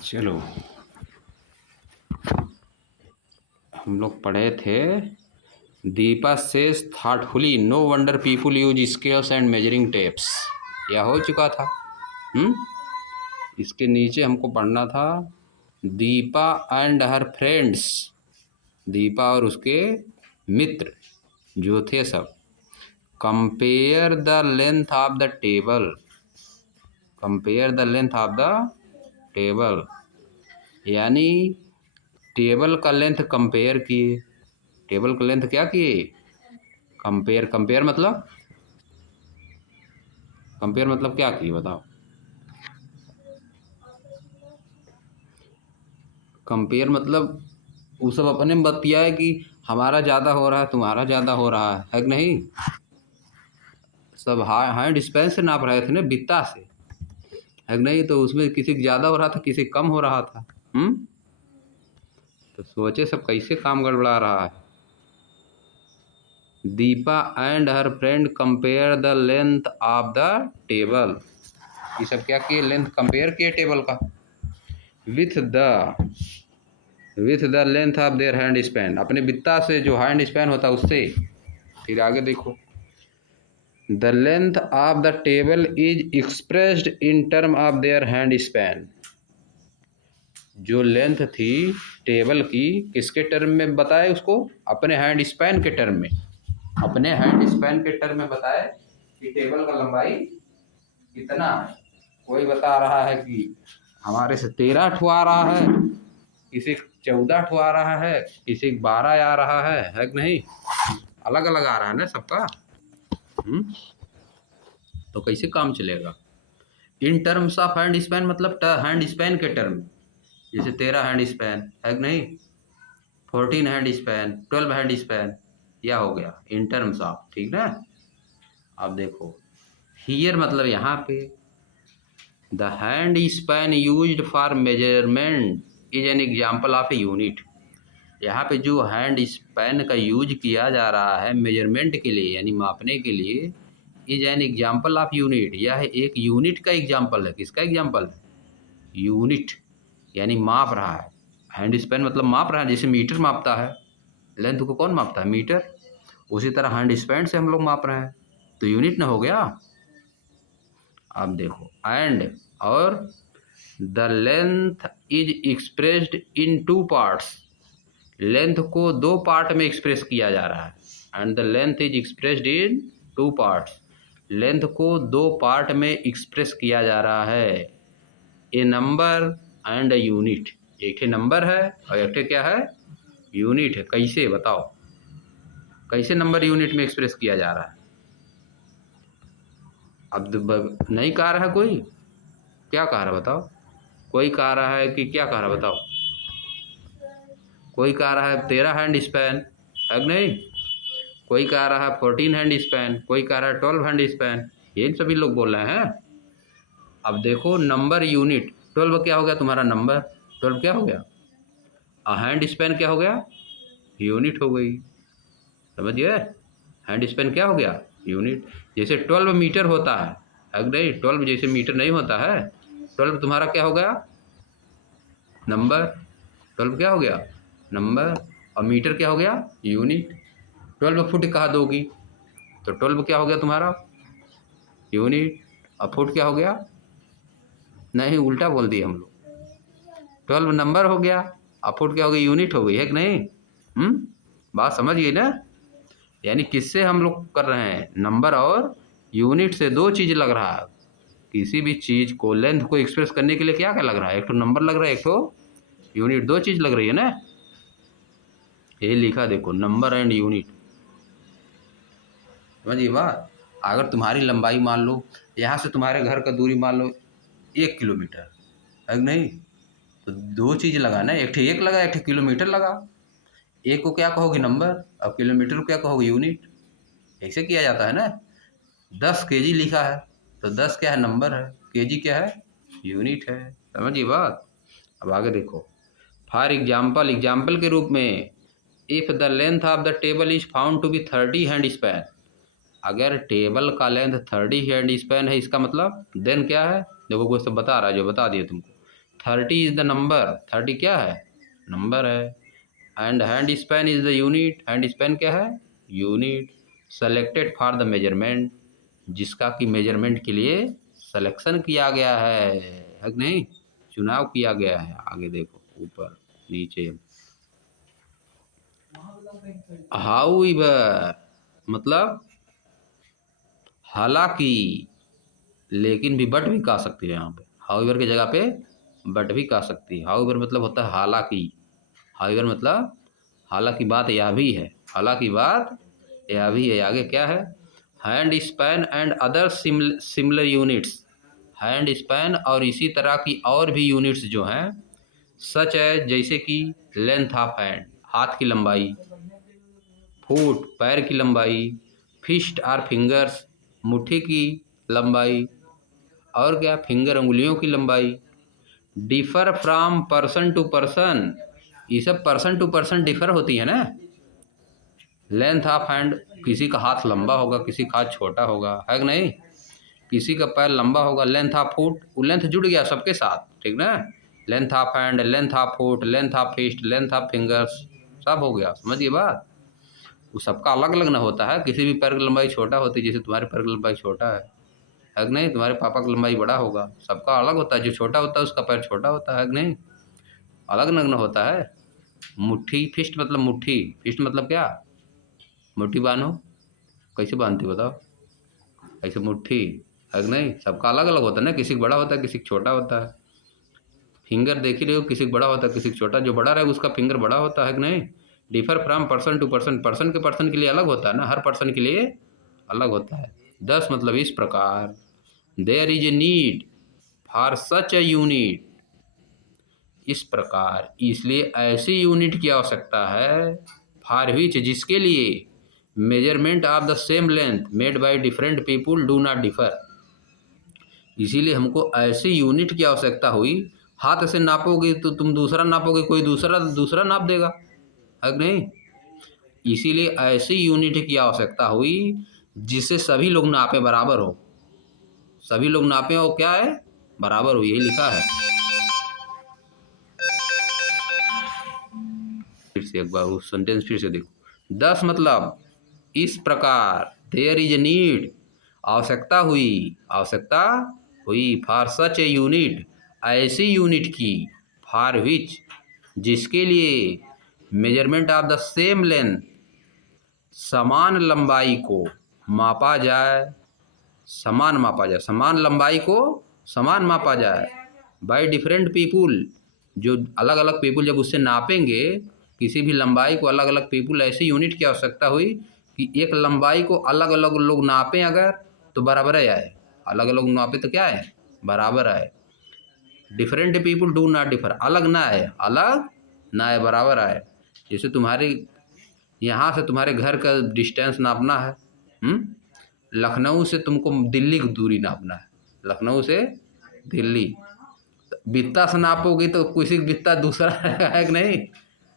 चलो, हम लोग पढ़े थे Deepa says thoughtfully no wonder people use scales and measuring tapes. यह हो चुका था। इसके नीचे हमको पढ़ना था Deepa and her friends, Deepa और उसके मित्र जो थे सब, compare the length of the table, compare the length of the table, यानी टेबल का लेंथ कंपेयर किए। टेबल का लेंथ क्या किए? कंपेयर। कंपेयर मतलब क्या किए बताओ? कंपेयर मतलब वो सब अपने में बतियाए कि हमारा ज़्यादा हो रहा है, तुम्हारा ज़्यादा हो रहा है कि नहीं? सब हैंड स्पेन से नाप रहे थे ना, बित्ता से, है कि नहीं? तो उसमें किसी को ज़्यादा हो रहा था, किसी कम हो रहा था। तो सोचे सब कैसे काम गड़बड़ा रहा है। Deepa and her friend compare the length of the table, ये सब क्या किए? लेंथ कंपेयर किए टेबल का with the length of their hand span, अपने बित्ता से जो हैंड स्पैन होता है उससे। फिर आगे देखो, the length of the table is expressed in term of their hand span, जो लेंथ थी टेबल की किसके टर्म में बताए उसको? अपने हैंड स्पैन के टर्म में, अपने हैंड स्पैन के टर्म में बताए कि टेबल का लंबाई कितना है। कोई बता रहा है कि हमारे से 13 ठो आ रहा है, किसी 14 ठो आ रहा है, किसी 12 आ रहा है कि नहीं? अलग अलग आ रहा है ना सबका। तो कैसे काम चलेगा? In terms of hand span मतलब हैंड स्पैन के टर्म, जैसे 13 हैंड स्पैन है कि नहीं, 14 हैंड स्पैन, 12 हैंड स्पैन, यह हो गया इन टर्म्स ऑफ, ठीक ना? अब देखो हियर मतलब यहाँ पे, the hand span used for measurement is an example of a unit, यहाँ पे जो हैंड स्पैन का यूज किया जा रहा है मेजरमेंट के लिए यानी मापने के लिए, is an example of unit, यह एक यूनिट का एग्जाम्पल है। किसका एग्जाम्पल है? यूनिट, यानी माप रहा है। हैंड स्पैन मतलब माप रहा है, जैसे मीटर मापता है, लेंथ को कौन मापता है? मीटर। उसी तरह हैंड स्पैन से हम लोग माप रहे हैं, तो यूनिट ना हो गया। अब देखो एंड और the length is expressed in 2 parts, length को 2 पार्ट में एक्सप्रेस किया जा रहा है। And the length is expressed in 2 parts, length को 2 पार्ट में एक्सप्रेस किया जा रहा है। ए नंबर एंड अ यूनिट, एक नंबर है और एक क्या है? यूनिट है। कैसे बताओ? कैसे नंबर यूनिट में एक्सप्रेस किया जा रहा है? अब नहीं कह रहा है कोई, क्या कह रहा है बताओ? कोई कह रहा है कि क्या कह रहा है बताओ? कोई कह रहा है 13 हैंड स्पैन, है कि नहीं? कोई कह रहा है 14 हैंड स्पैन, कोई कह रहा है 12 हैंड स्पैन, ये सभी लोग बोल रहे हैं। अब देखो नंबर यूनिट, 12 क्या हो गया तुम्हारा? नंबर। 12 क्या हो गया? हैंड स्पैन क्या हो गया? यूनिट हो गई। समझिए, हैंड स्पैन क्या हो गया? यूनिट। जैसे 12 मीटर होता है कि नहीं? 12 जैसे मीटर नहीं होता है, 12 तुम्हारा क्या हो गया? नंबर। 12 क्या हो गया? नंबर। और मीटर क्या हो गया? यूनिट। 12 फुट कहा दोगी तो 12 क्या हो गया तुम्हारा? यूनिट। और फुट क्या हो गया? नहीं, उल्टा बोल दिए हम लोग। 12 नंबर हो गया और फुट क्या हो गई? यूनिट हो गई, है कि नहीं? बात समझ गई ना? यानी किससे हम लोग कर रहे हैं? नंबर और यूनिट से। 2 चीज़ लग रहा है। किसी भी चीज़ को लेंथ को एक्सप्रेस करने के लिए क्या क्या लग रहा है? एक तो नंबर लग रहा है, एक तो यूनिट, 2 चीज़ लग रही है ना। ये लिखा देखो, नंबर एंड यूनिट। समझिए बात। अगर तुम्हारी लंबाई मान लो, यहाँ से तुम्हारे घर का दूरी मान लो 1 किलोमीटर, है कि नहीं? तो 2 चीज़ लगा ना, एक एक लगा, एक किलोमीटर लगा। एक को क्या कहोगे? नंबर, और किलोमीटर को क्या कहोगे? यूनिट। ऐसे किया जाता है ना। 10 केजी लिखा है तो 10 क्या है? नंबर है। केजी क्या है? यूनिट है। समझिए बात। अब आगे देखो, फॉर एग्जाम्पल, एग्जाम्पल के रूप में, if the length of the table is found to be 30 hand span, अगर टेबल का लेंथ 30 हैंड स्पैन है, इसका मतलब देन क्या है? देखो कोई सब बता रहा है, जो बता दिए तुमको, 30 इज द नंबर, 30 क्या है, नंबर है। And hand span is the unit, hand span क्या है, unit. Selected for the measurement, जिसका कि मेजरमेंट के लिए सिलेक्शन किया गया है कि नहीं, चुनाव किया गया है। आगे देखो ऊपर नीचे, हाउएवर मतलब हालांकि, लेकिन भी बट भी कह सकती है यहाँ पे, हाउएवर की जगह पे बट भी कह सकती है। हाउएवर मतलब होता है हालांकि, हाउएवर मतलब हालांकि बात यह भी है, हालांकि बात यह भी है। आगे क्या है, hand span and other similar units, hand span और इसी तरह की और भी यूनिट्स जो हैं, सच है जैसे कि लेंथ ऑफ हैंड, हाथ की लंबाई, फुट पैर की लंबाई, फिस्ट और फिंगर्स मुट्ठी की लंबाई, और क्या, फिंगर उंगलियों की लंबाई। Differ from person to person, ये सब पर्सन टू पर्सन डिफर होती है ना। लेंथ ऑफ हैंड, किसी का हाथ लंबा होगा, किसी का हाथ छोटा होगा, है कि नहीं। किसी का पैर लंबा होगा, लेंथ ऑफ फुट, वो लेंथ जुड़ गया सबके साथ, ठीक ना। Length of hand, length of foot, length of fist, length of fingers, सब हो गया, समझिए बात। वो सबका अलग अलग ना होता है, किसी भी पैर की लंबाई छोटा होती है, जैसे तुम्हारे पैर की लंबाई छोटा है कि नहीं, तुम्हारे पापा की लंबाई बड़ा होगा, सबका अलग होता है। जो छोटा होता है उसका पैर छोटा होता है कि नहीं, अलग नग्न होता है। मुट्ठी, फिस्ट मतलब मुट्ठी, फिस्ट मतलब क्या, मुट्ठी बांधो, कैसे बांधती बताओ, ऐसे मुट्ठी, है कि नहीं। सबका अलग अलग होता है ना, किसी का बड़ा होता है, किसी का छोटा होता है। फिंगर देख ही रहे हो, किसी का बड़ा होता है, किसी का छोटा, जो बड़ा रहेगा उसका फिंगर बड़ा होता है कि नहीं। Differ from person to person, person के पर्सन के लिए अलग होता है ना, हर पर्सन के लिए अलग होता है। 10 मतलब इस प्रकार, there is a need for such a unit, इस प्रकार इसलिए ऐसी यूनिट की आवश्यकता है, फॉर विच जिसके लिए measurement of the same length made by different people do not differ, इसीलिए हमको ऐसी यूनिट की आवश्यकता हुई। हाथ से नापोगे तो तुम दूसरा नापोगे, कोई दूसरा दूसरा नाप देगा, है कि नहीं। इसीलिए ऐसी यूनिट की आवश्यकता हुई जिससे सभी लोग नापे बराबर हो, सभी लोग नापे और क्या है, बराबर हो, यही लिखा है। फिर से एक बार उस सेंटेंस फिर से देखो। 10 मतलब इस प्रकार, देयर इज ए नीड, आवश्यकता हुई, आवश्यकता हुई, फॉर सच ए यूनिट, ऐसी यूनिट की, फॉर विच जिसके लिए, measurement of the same length समान लंबाई को मापा जाए, समान मापा जाए, समान लंबाई को समान मापा जाए, बाय डिफरेंट पीपुल, जो अलग अलग पीपुल जब उससे नापेंगे, किसी भी लंबाई को अलग अलग पीपुल, ऐसी यूनिट की आवश्यकता हुई कि एक लंबाई को अलग अलग लोग नापें अगर तो बराबर आए, अलग अलग नापे तो क्या है, बराबर आए। Different people do not differ, अलग ना आए, अलग ना आए, बराबर आए। जैसे तुम्हारे यहाँ से तुम्हारे घर का डिस्टेंस नापना है, लखनऊ से तुमको दिल्ली की दूरी नापना है, लखनऊ से दिल्ली, बित्ता से नापोगे तो किसी का बित्ता दूसरा है कि नहीं,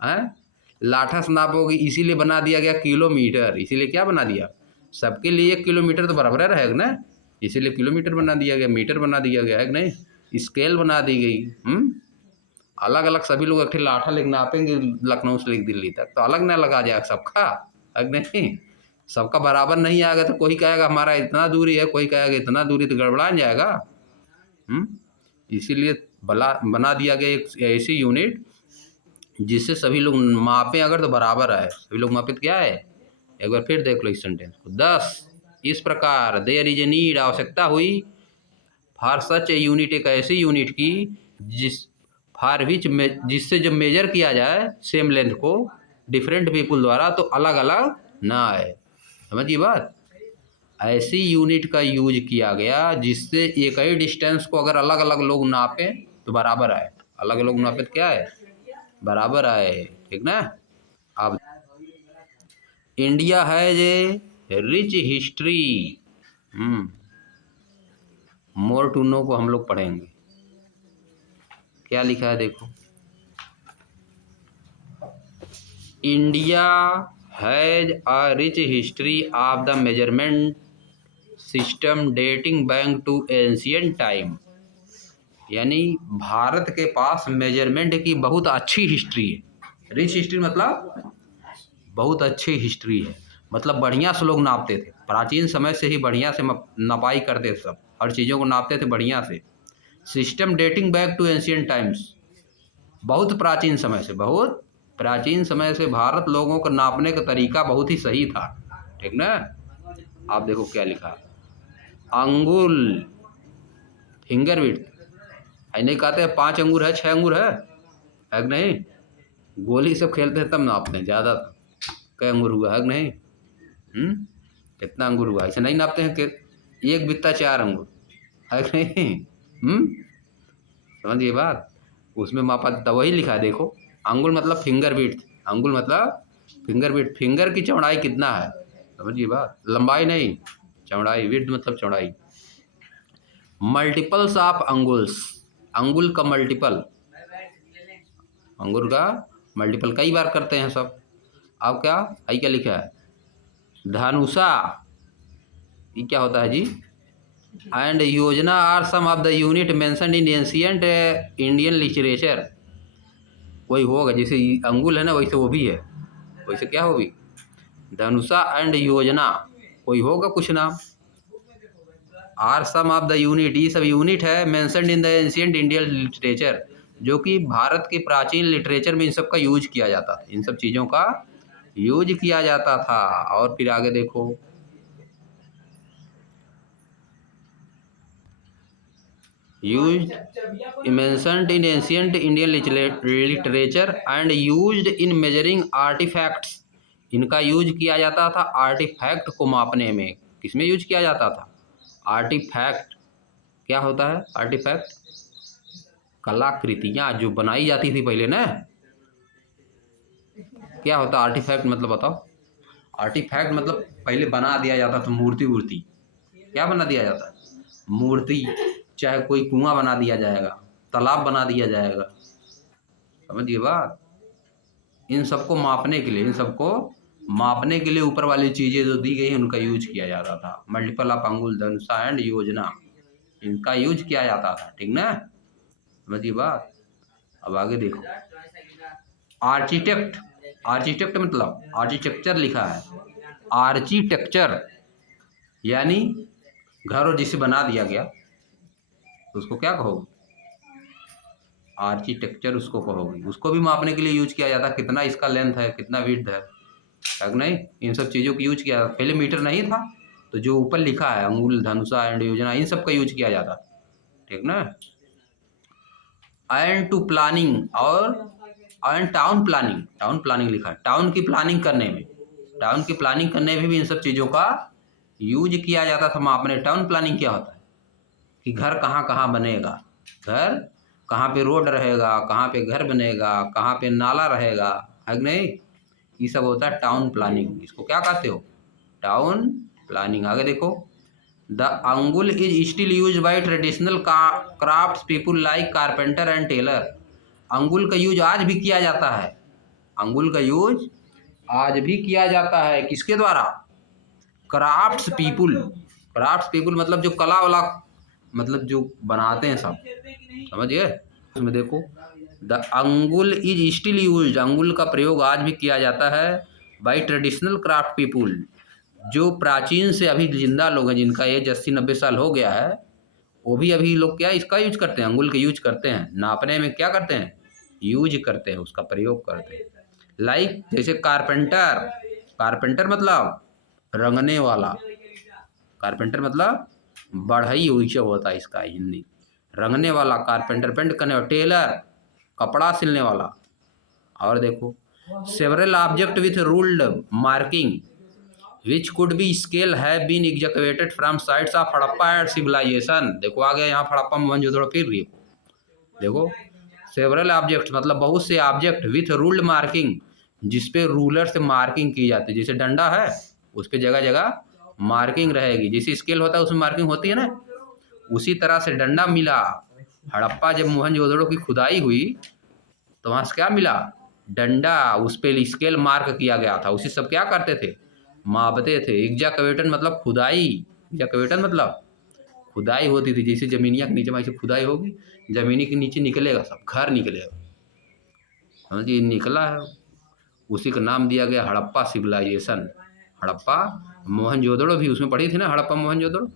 है। लाठा से नापोगे, इसीलिए बना दिया गया किलोमीटर, इसीलिए क्या बना दिया, सबके लिए 1 किलोमीटर तो बराबर रहेगा ना, इसीलिए किलोमीटर बना दिया गया, मीटर बना दिया गया, है कि नहीं, स्केल बना दी गई। अलग अलग सभी लोग एक लाठा लेके नापेंगे लखनऊ से लेकर दिल्ली तक, तो अलग ना लगा जाएगा सबका, है कि नहीं। सबका बराबर नहीं आएगा तो कोई कहेगा हमारा इतना दूरी है, कोई कहेगा इतना दूरी, तो गड़बड़ा जाएगा। इसीलिए बना दिया गया एक ऐसी यूनिट जिससे सभी लोग मापें अगर तो बराबर आए, सभी लोग मापे तो क्या है, एक बार फिर देख लो इस सेंटेंस को। 10 इस प्रकार, देयर इज ए नीड, आवश्यकता हुई, फॉर सच ए यूनिट, एक ऐसी यूनिट की जिस, फॉर विच जिससे जब मेजर किया जाए सेम लेंथ को डिफरेंट पीपुल द्वारा तो अलग अलग ना आए, समझिए बात। ऐसी यूनिट का यूज किया गया जिससे एक ही डिस्टेंस को अगर अलग अलग लोग नापें तो बराबर आए, अलग अलग नापे तो क्या है, बराबर आए, ठीक ना। अब इंडिया है जे rich history, more to know को हम लोग पढ़ेंगे, क्या लिखा है देखो। India has a rich history of the measurement system dating back to ancient time, यानी भारत के पास मेजरमेंट की बहुत अच्छी हिस्ट्री है। रिच हिस्ट्री मतलब बहुत अच्छी हिस्ट्री है, मतलब बढ़िया से लोग नापते थे, प्राचीन समय से ही बढ़िया से नपाई करते थे, सब हर चीज़ों को नापते थे बढ़िया से। System dating back to ancient times, बहुत प्राचीन समय से, बहुत प्राचीन समय से भारत लोगों को नापने का तरीका बहुत ही सही था, ठीक ना। आप देखो क्या लिखा, अंगुल फिंगर विड्थ है, नहीं कहते हैं 5 अंगूर है 6 अंगूर है कि नहीं। गोली सब खेलते हैं तब नापते हैं ज़्यादा कै अंगूर हुआ है कि नहीं। कितना अंगूर हुआ, ऐसे नहीं नापते हैं कि एक बित्ता 4 अंगूर है कि नहीं। समझिए बात, उसमें मापा तो वही लिखा है देखो, अंगुल मतलब फिंगर विड्थ, अंगुल मतलब फिंगर विड्थ, फिंगर की चौड़ाई कितना है, समझिए बात, लंबाई नहीं चौड़ाई, विड्थ मतलब चौड़ाई। मल्टीपल्स ऑफ अंगुल्स, अंगुल का मल्टीपल, अंगुर का मल्टीपल कई बार करते हैं सब। अब क्या आई क्या लिखा है, धनुषा, ये क्या होता है जी, and yojana are some of the unit mentioned in ancient Indian literature. कोई होगा जैसे अंगुल है ना, वैसे वो भी है, वैसे क्या होगी, धनुषा एंड योजना, कोई होगा कुछ नाम। Are some of the unit, ये सब यूनिट है mentioned in the ancient Indian literature, जो कि भारत के प्राचीन लिटरेचर में इन सब का यूज किया जाता था, इन सब चीज़ों का यूज किया जाता था। और फिर आगे देखो, used mentioned in ancient Indian literature and used in measuring artifacts, इनका यूज किया जाता था आर्टिफैक्ट को मापने में। किसमें यूज किया जाता था, आर्टिफैक्ट, क्या होता है आर्टिफैक्ट, कलाकृतियाँ जो बनाई जाती थी पहले ना, क्या होता है आर्टिफैक्ट मतलब बताओ। आर्टिफैक्ट मतलब पहले बना दिया जाता था, मूर्ति वूर्ति, क्या बना दिया जाता, मूर्ति, चाहे कोई कुआं बना दिया जाएगा, तालाब बना दिया जाएगा, समझिए बात। इन सबको मापने के लिए, इन सबको मापने के लिए ऊपर वाली चीज़ें जो दी गई हैं उनका यूज किया जाता था। मल्टीपल ऑफ अंगुल, धनुषा एंड योजना, इनका यूज किया जाता था, ठीक ना, समझिए बात। अब आगे देखो, आर्किटेक्ट, आर्किटेक्ट मतलब आर्किटेक्चर लिखा है, आर्किटेक्चर यानी घर और जिसे बना दिया गया तो उसको क्या कहोगे, आर्किटेक्चर उसको कहोगे। उसको भी मापने के लिए यूज किया जाता है, कितना इसका लेंथ है, कितना विड्थ है कि नहीं, इन सब चीज़ों को यूज किया जाता। पहले मीटर नहीं था, तो जो ऊपर लिखा है अंगुल, धनुषा एंड योजना, इन सब का यूज किया जाता, ठीक ना। एंड टू प्लानिंग और and town planning, town planning लिखा है, टाउन की प्लानिंग करने में, टाउन की प्लानिंग करने में भी इन सब चीज़ों का यूज किया जाता था मापने। टाउन प्लानिंग क्या होता है कि घर कहाँ कहाँ बनेगा, घर कहाँ पे रोड रहेगा, कहाँ पे घर बनेगा, कहाँ पे नाला रहेगा, है कि नहीं, ये सब होता है टाउन प्लानिंग। इसको क्या कहते हो, टाउन प्लानिंग। आगे देखो, the angul is still use by traditional craft people like carpenter and tailor. अंगुल का यूज आज भी किया जाता है, अंगुल का यूज आज भी किया जाता है, किसके द्वारा, क्राफ्ट्स पीपुल, क्राफ्ट्स पीपुल मतलब जो कला वाला, मतलब जो बनाते हैं सब, समझिए। उसमें देखो, the angul is still use, अंगुल का प्रयोग आज भी किया जाता है बाई ट्रेडिशनल क्राफ्ट पीपुल, जो प्राचीन से अभी जिंदा लोग हैं, जिनका एज 80-90 साल हो गया है, वो भी अभी लोग क्या इसका यूज करते हैं, अंगुल का यूज करते हैं, नापने में क्या करते हैं, यूज करते हैं, उसका प्रयोग करते हैं। लाइक जैसे कारपेंटर, कारपेंटर मतलब रंगने वाला, कारपेंटर मतलब बढ़ई वैसे होता है इसका हिंदी, रंगने वाला कारपेंटर, पेंट करने वाला, टेलर कपड़ा सिलने वाला। और देखो, several object with ruled marking which could be scale have been excavated from sites of Harappa and civilization. देखो आ गया यहाँ हड़प्पा मोहनजोदड़ो, फिर देखो, सेवरल ऑब्जेक्ट मतलब बहुत से ऑब्जेक्ट विथ रूल्ड मार्किंग, जिसपे रूलर से मार्किंग की जाती है, जैसे डंडा है उस पर जगह जगह मार्किंग रहेगी, जैसे स्केल होता है उसमें मार्किंग होती है ना, उसी तरह से डंडा मिला। हड़प्पा जब मोहनजोदड़ो की खुदाई हुई तो वहाँ से क्या मिला, डंडा, उस पर स्केल मार्क किया गया था, उसी सब क्या करते थे, मापते थे। एग्जाकवेटन मतलब खुदाई, एग्जाकवेटन मतलब खुदाई होती थी, जैसे जमीनिया के नीचे में ऐसे खुदाई होगी, जमीनी के नीचे निकलेगा, सब घर निकलेगा, समझिए निकला है, उसी का नाम दिया गया हड़प्पा सिविलाइजेशन। हड़प्पा, मोहनजोदड़ो भी उसमें पढ़ी थी ना, हड़प्पा मोहनजोदड़ो,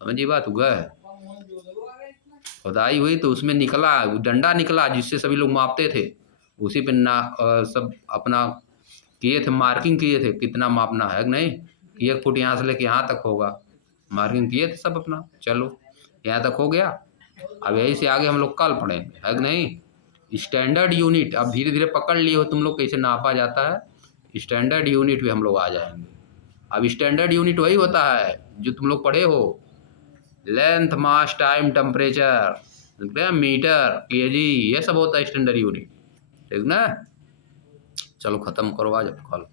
समझिए बात हुआ है। खुदाई हुई तो उसमें निकला, डंडा निकला जिससे सभी लोग मापते थे, उसी पे ना सब अपना किए थे, मार्किंग किए थे कितना मापना है कि नहीं, कि 1 फुट यहाँ से लेके यहाँ तक होगा, मार्किंग किए थे सब अपना, चलो यहाँ तक हो गया। अब यही से आगे हम लोग कल पढ़ेंगे, है कि नहीं। स्टैंडर्ड यूनिट अब धीरे धीरे पकड़ लिए हो तुम लोग कैसे नापा जाता है, स्टैंडर्ड यूनिट भी हम लोग आ जाएंगे। अब स्टैंडर्ड यूनिट वही होता है जो तुम लोग पढ़े हो, लेंथ, मास, टाइम, टेम्परेचर, मीटर, केजी, ये सब होता है स्टैंडर्ड यूनिट, ठीक ना। चलो ख़त्म करो आज, अब कल।